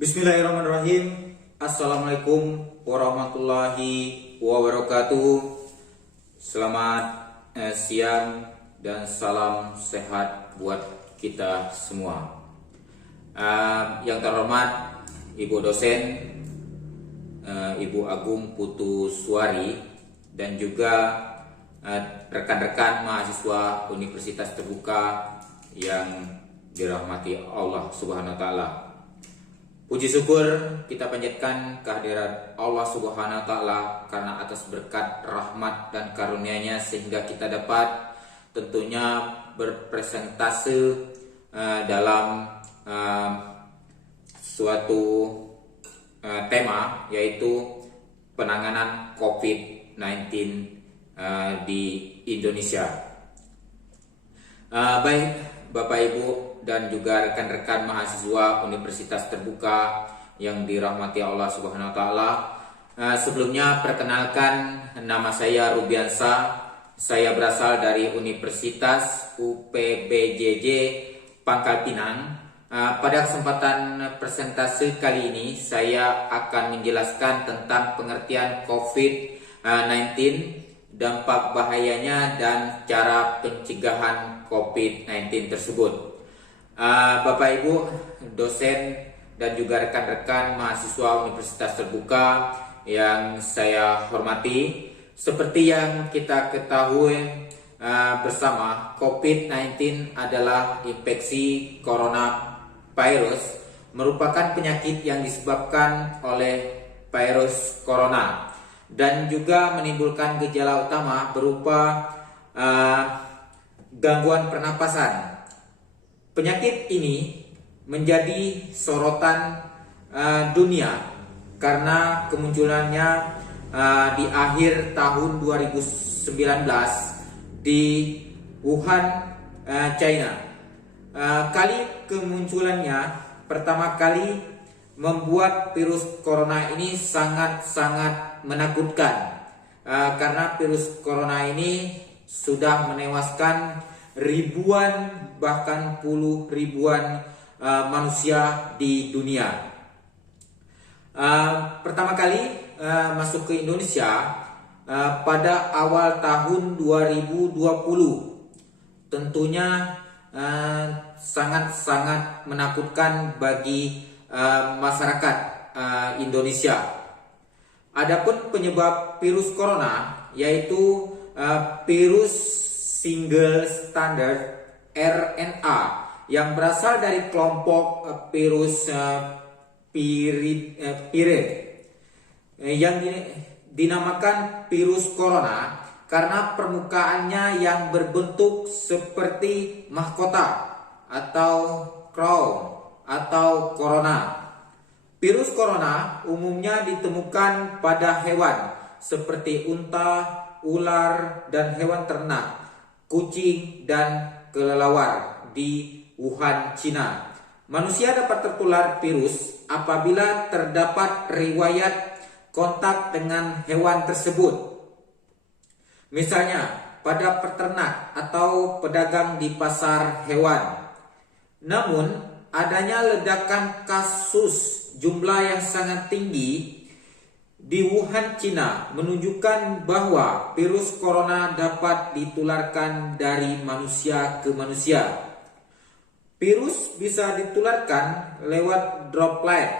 Bismillahirrahmanirrahim. Assalamualaikum warahmatullahi wabarakatuh. Selamat siang dan salam sehat buat kita semua. Yang terhormat Ibu dosen, Ibu Agung Putu Suari, dan juga rekan-rekan mahasiswa Universitas Terbuka yang dirahmati Allah Subhanahu wa taala. Puji syukur kita panjatkan kehadiran Allah Subhanahu wa taala karena atas berkat rahmat dan karunia-Nya sehingga kita dapat tentunya berpresentase dalam suatu tema, yaitu penanganan COVID-19 di Indonesia. Baik Bapak Ibu dan juga rekan-rekan mahasiswa Universitas Terbuka yang dirahmati Allah Subhanahu wa taala. Sebelumnya perkenalkan, nama saya Rubiansa. Saya berasal dari Universitas UPBJJ Pangkal Pinang. Pada kesempatan presentasi kali ini saya akan menjelaskan tentang pengertian COVID-19, dampak bahayanya dan cara pencegahan COVID-19 tersebut. Bapak Ibu dosen dan juga rekan-rekan mahasiswa Universitas Terbuka yang saya hormati, seperti yang kita ketahui bersama, COVID-19 adalah infeksi coronavirus, merupakan penyakit yang disebabkan oleh virus corona dan juga menimbulkan gejala utama berupa gangguan pernapasan. Penyakit ini menjadi sorotan dunia karena kemunculannya di akhir tahun 2019 di Wuhan, China. Kali kemunculannya pertama kali membuat virus corona ini sangat-sangat menakutkan, karena virus corona ini sudah menewaskan ribuan bahkan puluh ribuan manusia di dunia. Pertama kali masuk ke Indonesia pada awal tahun 2020. Tentunya sangat-sangat menakutkan bagi masyarakat Indonesia. Adapun penyebab virus corona yaitu virus single standard RNA yang berasal dari kelompok virus pirid yang dinamakan virus corona karena permukaannya yang berbentuk seperti mahkota atau crown atau corona. Virus corona umumnya ditemukan pada hewan seperti unta, ular, dan hewan ternak, kucing, dan kelelawar di Wuhan, China. Manusia dapat tertular virus apabila terdapat riwayat kontak dengan hewan tersebut. Misalnya pada peternak atau pedagang di pasar hewan. Namun, adanya ledakan kasus jumlah yang sangat tinggi di Wuhan, China menunjukkan bahwa virus corona dapat ditularkan dari manusia ke manusia. Virus bisa ditularkan lewat droplet,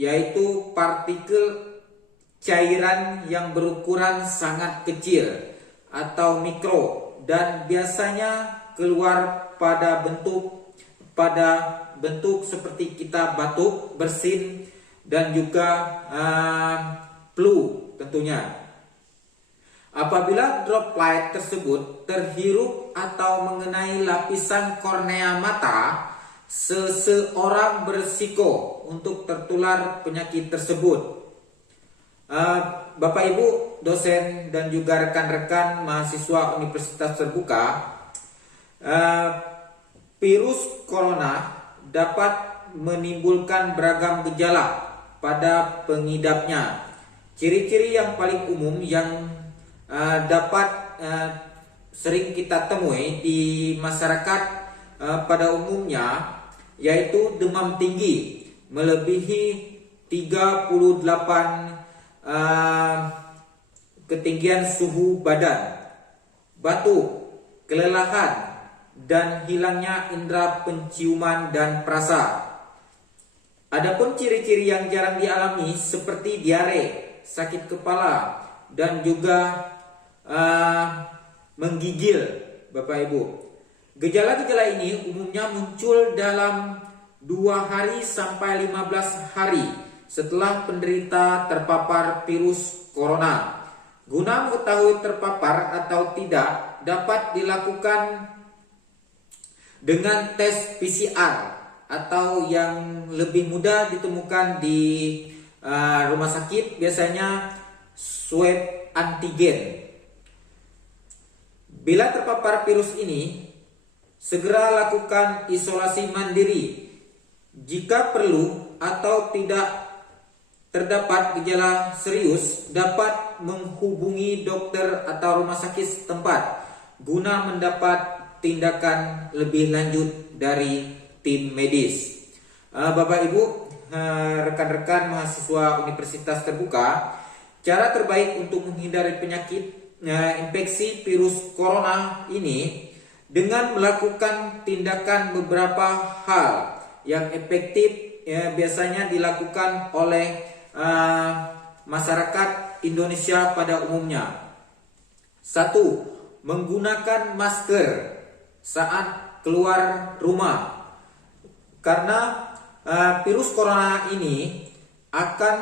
yaitu partikel cairan yang berukuran sangat kecil atau mikro dan biasanya keluar pada bentuk seperti kita batuk, bersin, dan juga flu tentunya. Apabila droplet tersebut terhirup atau mengenai lapisan kornea mata, seseorang berisiko untuk tertular penyakit tersebut. Bapak Ibu dosen dan juga rekan-rekan mahasiswa Universitas Terbuka, virus corona dapat menimbulkan beragam gejala pada pengidapnya. Ciri-ciri yang paling umum yang dapat sering kita temui di masyarakat pada umumnya yaitu demam tinggi, melebihi 38 ketinggian suhu badan, batuk, kelelahan, dan hilangnya indera penciuman dan perasa. Adapun ciri-ciri yang jarang dialami seperti diare, sakit kepala, dan juga menggigil, Bapak Ibu. Gejala-gejala ini umumnya muncul dalam 2 hari sampai 15 hari setelah penderita terpapar virus corona. Guna mengetahui terpapar atau tidak dapat dilakukan dengan tes PCR atau yang lebih mudah ditemukan di rumah sakit, biasanya swab antigen. Bila terpapar virus ini, segera lakukan isolasi mandiri. Jika perlu atau tidak terdapat gejala serius, dapat menghubungi dokter atau rumah sakit setempat guna mendapat tindakan lebih lanjut dari tim medis. Bapak Ibu, rekan-rekan mahasiswa Universitas Terbuka, cara terbaik untuk menghindari penyakit infeksi virus corona ini dengan melakukan tindakan beberapa hal yang efektif biasanya dilakukan oleh masyarakat Indonesia pada umumnya. 1. Menggunakan masker saat keluar rumah, karena virus corona ini akan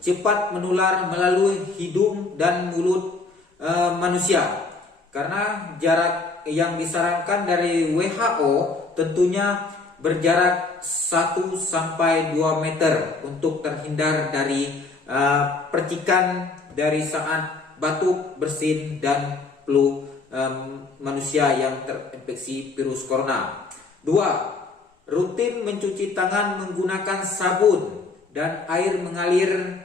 cepat menular melalui hidung dan mulut manusia. Karena jarak yang disarankan dari WHO tentunya berjarak 1 sampai 2 meter untuk terhindar dari percikan dari saat batuk, bersin, dan flu manusia yang terinfeksi virus corona. 2. Rutin mencuci tangan menggunakan sabun dan air mengalir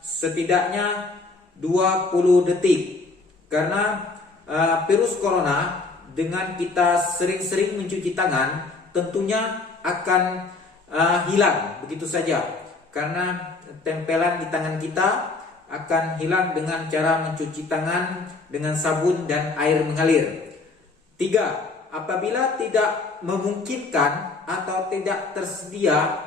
setidaknya 20 detik. Karena virus corona, dengan kita sering-sering mencuci tangan, tentunya akan hilang begitu saja. Karena tempelan di tangan kita akan hilang dengan cara mencuci tangan dengan sabun dan air mengalir. 3. Apabila tidak memungkinkan atau tidak tersedia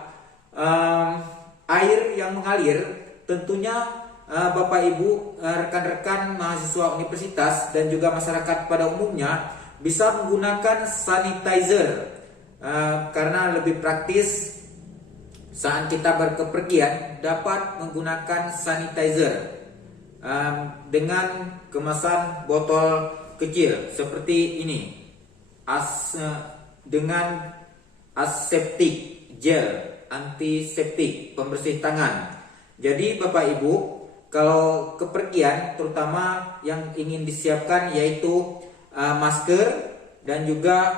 air yang mengalir, tentunya Bapak Ibu, rekan-rekan mahasiswa universitas dan juga masyarakat pada umumnya bisa menggunakan sanitizer karena lebih praktis saat kita berkepergian. Dapat menggunakan sanitizer dengan kemasan botol kecil seperti ini, dengan aseptik gel antiseptik pembersih tangan. Jadi Bapak Ibu, kalau kepergian, terutama yang ingin disiapkan yaitu masker dan juga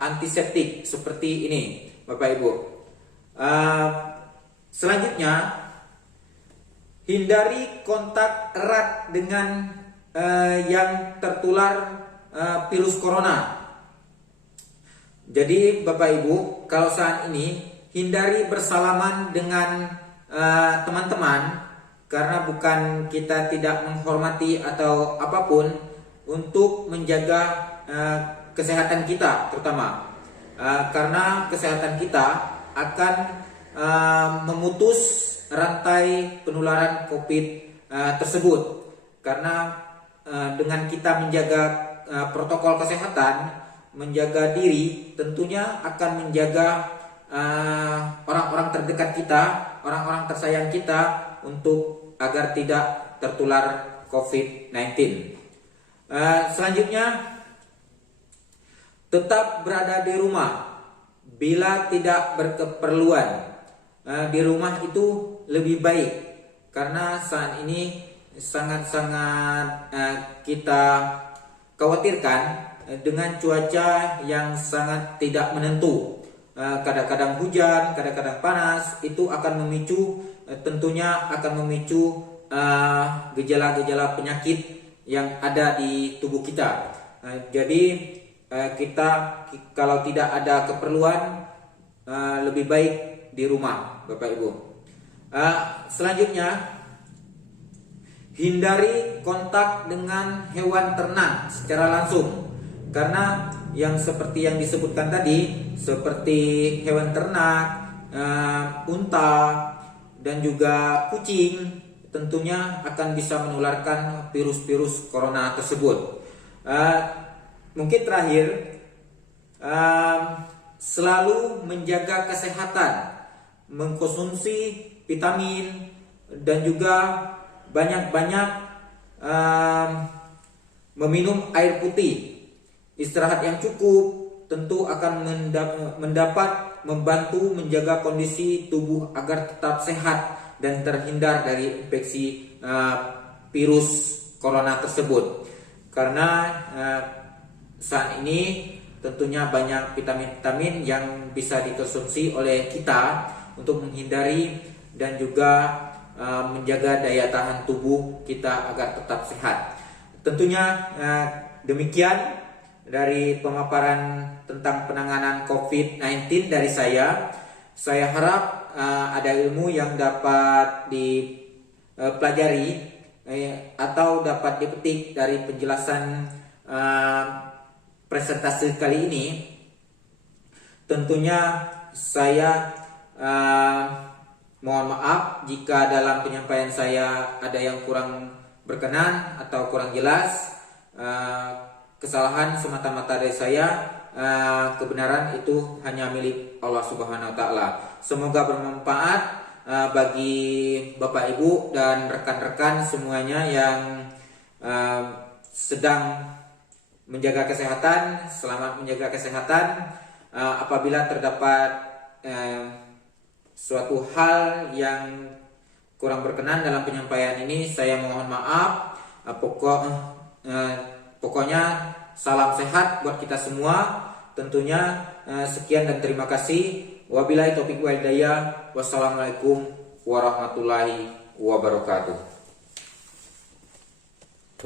antiseptik seperti ini, Bapak Ibu. Selanjutnya, hindari kontak erat dengan yang tertular virus corona. Jadi Bapak Ibu, kalau saat ini hindari bersalaman dengan teman-teman, karena bukan kita tidak menghormati atau apapun, untuk menjaga kesehatan kita terutama, karena kesehatan kita akan memutus rantai penularan COVID tersebut. Karena dengan kita menjaga protokol kesehatan, menjaga diri, tentunya akan menjaga orang-orang terdekat kita, orang-orang tersayang kita, untuk agar tidak tertular COVID-19. Selanjutnya, tetap berada di rumah bila tidak berkeperluan. Di rumah itu lebih baik, karena saat ini sangat-sangat kita khawatirkan dengan cuaca yang sangat tidak menentu. Kadang-kadang hujan, kadang-kadang panas, itu akan memicu, tentunya akan memicu gejala-gejala penyakit yang ada di tubuh kita. Jadi kita kalau tidak ada keperluan, lebih baik di rumah, Bapak Ibu. Selanjutnya, hindari kontak dengan hewan ternak secara langsung, karena yang seperti yang disebutkan tadi, seperti hewan ternak, unta dan juga kucing, tentunya akan bisa menularkan virus-virus corona tersebut. Mungkin terakhir, selalu menjaga kesehatan, mengkonsumsi vitamin dan juga banyak-banyak meminum air putih. Istirahat yang cukup tentu akan membantu menjaga kondisi tubuh agar tetap sehat dan terhindar dari infeksi virus corona tersebut. Karena saat ini tentunya banyak vitamin-vitamin yang bisa dikonsumsi oleh kita untuk menghindari dan juga menjaga daya tahan tubuh kita agar tetap sehat. Tentunya demikian dari pemaparan tentang penanganan COVID-19 dari saya. Saya harap ada ilmu yang dapat dipelajari atau dapat dipetik dari penjelasan presentasi kali ini. Tentunya saya mohon maaf jika dalam penyampaian saya ada yang kurang berkenan atau kurang jelas. Kesalahan semata-mata dari saya. Kebenaran itu hanya milik Allah Subhanahu wa Ta'ala. Semoga bermanfaat bagi Bapak Ibu dan rekan-rekan semuanya yang sedang menjaga kesehatan. Selamat menjaga kesehatan. Apabila terdapat suatu hal yang kurang berkenan dalam penyampaian ini, saya mohon maaf. Pokoknya salam sehat buat kita semua. Tentunya sekian dan terima kasih. Wabillahi taufiq wal hidayah. Wassalamualaikum warahmatullahi wabarakatuh.